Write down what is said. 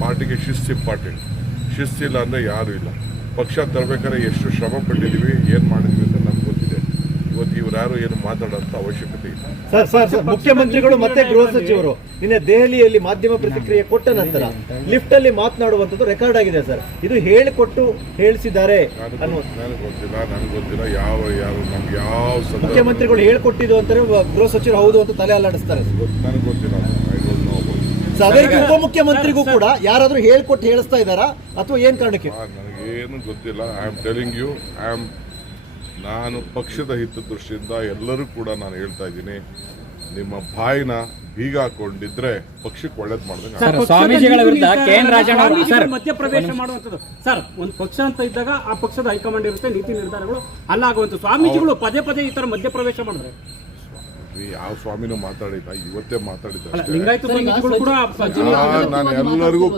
ಪಾರ್ಟಿಗೆ ಶಿಸ್ತು ಇಂಪಾರ್ಟೆಂಟ್. ಶಿಸ್ತಿಲ್ಲ ಅಂದರೆ ಯಾರೂ ಇಲ್ಲ. ಪಕ್ಷ ತರಬೇಕಾದ್ರೆ ಎಷ್ಟು ಶ್ರಮ ಪಟ್ಟಿದ್ದೀವಿ, ಏನು ಮಾಡಿದ್ವಿ ಅಂತ ನಮ್ಗೆ ಗೊತ್ತಿದೆ. ಇವತ್ತು ಇವ್ರು ಯಾರು ಏನು ಮಾತಾಡೋಂಥ ಅವಶ್ಯಕತೆ ಇಲ್ಲ. ಸರ್ ಮುಖ್ಯಮಂತ್ರಿಗಳು ಮತ್ತೆ ಗೃಹ ಸಚಿವರು ನಿನ್ನೆ ದೆಹಲಿಯಲ್ಲಿ ಮಾಧ್ಯಮ ಪ್ರತಿಕ್ರಿಯೆ ಕೊಟ್ಟ ನಂತರ ಲಿಫ್ಟ್ ಅಲ್ಲಿ ಮಾತನಾಡುವಂಥದ್ದು ರೆಕಾರ್ಡ್ ಆಗಿದೆ ಸರ್. ಇದು ಹೇಳಿಕೊಟ್ಟು ಹೇಳಿಸಿದ್ದಾರೆ ನನಗೆ ಗೊತ್ತಿಲ್ಲ ಯಾರು ನಮ್ಗೆ ಯಾವ ಮುಖ್ಯಮಂತ್ರಿಗಳು ಹೇಳ್ಕೊಟ್ಟಿದ್ದು ಅಂತಾರೆ, ಗೃಹ ಸಚಿವರು ಹೌದು ಅಂತ ತಲೆ ಅಲ್ಲಾಡಿಸ್ತಾರೆ. ನನಗೆ ಗೊತ್ತಿಲ್ಲ. I don't know about. ಅದಕ್ಕೆ ಉಪಮುಖ್ಯಮಂತ್ರಿಗೂ ಕೂಡ ಯಾರಾದ್ರೂ ಹೇಳ್ಕೊಟ್ಟು ಹೇಳಿಸ್ತಾ ಇದ್ದಾರಾ ಅಥವಾ ಏನ್ ಕಾರಣಕ್ಕೆ? ನನಗೇನು ಗೊತ್ತಿಲ್ಲ. ಐ ಆಮ್ ಟೆಲಿಂಗ್ ಯು, ನಾನು ಪಕ್ಷದ ಹಿತದೃಷ್ಟಿಯಿಂದ ಎಲ್ಲರೂ ಕೂಡ ನಾನು ಹೇಳ್ತಾ ಇದ್ದೀನಿ, ನಿಮ್ಮ ಬಾಯಿನ ಬೀಗ ಹಾಕೊಂಡಿದ್ರೆ ಪಕ್ಷಕ್ಕೆ ಒಳ್ಳೇದು ಮಾಡಿದ್ರೆ. ಸ್ವಾಮೀಜಿಗಳ ವಿರುದ್ಧ ಕೆಎನ್ ರಾಜಣ್ಣ ಮಧ್ಯಪ್ರವೇಶ ಮಾಡುವಂಥದ್ದು ಸರ್, ಒಂದು ಪಕ್ಷ ಅಂತ ಇದ್ದಾಗ ಆ ಪಕ್ಷದ ಹೈಕಮಾಂಡ್ ಇರುತ್ತೆ, ನೀತಿ ನಿರ್ಧಾರಗಳು ಅಲ್ಲಾಗುವಂತ ಸ್ವಾಮೀಜಿಗಳು ಪದೇ ಪದೇ ಈ ತರ ಮಧ್ಯಪ್ರವೇಶ ಮಾಡಿದ್ರೆ ಯಾವ ಸ್ವಾಮಿನೂ ಮಾತಾಡಿಲ್ಲ, ಇವತ್ತೇ ಮಾತಾಡಿದ್ದ. ಲಿಂಗಾಯತ ಸ್ವಾಮೀಜಿಗಳು ಕೂಡ ನಾನು ಎಲ್ಲರಿಗೂ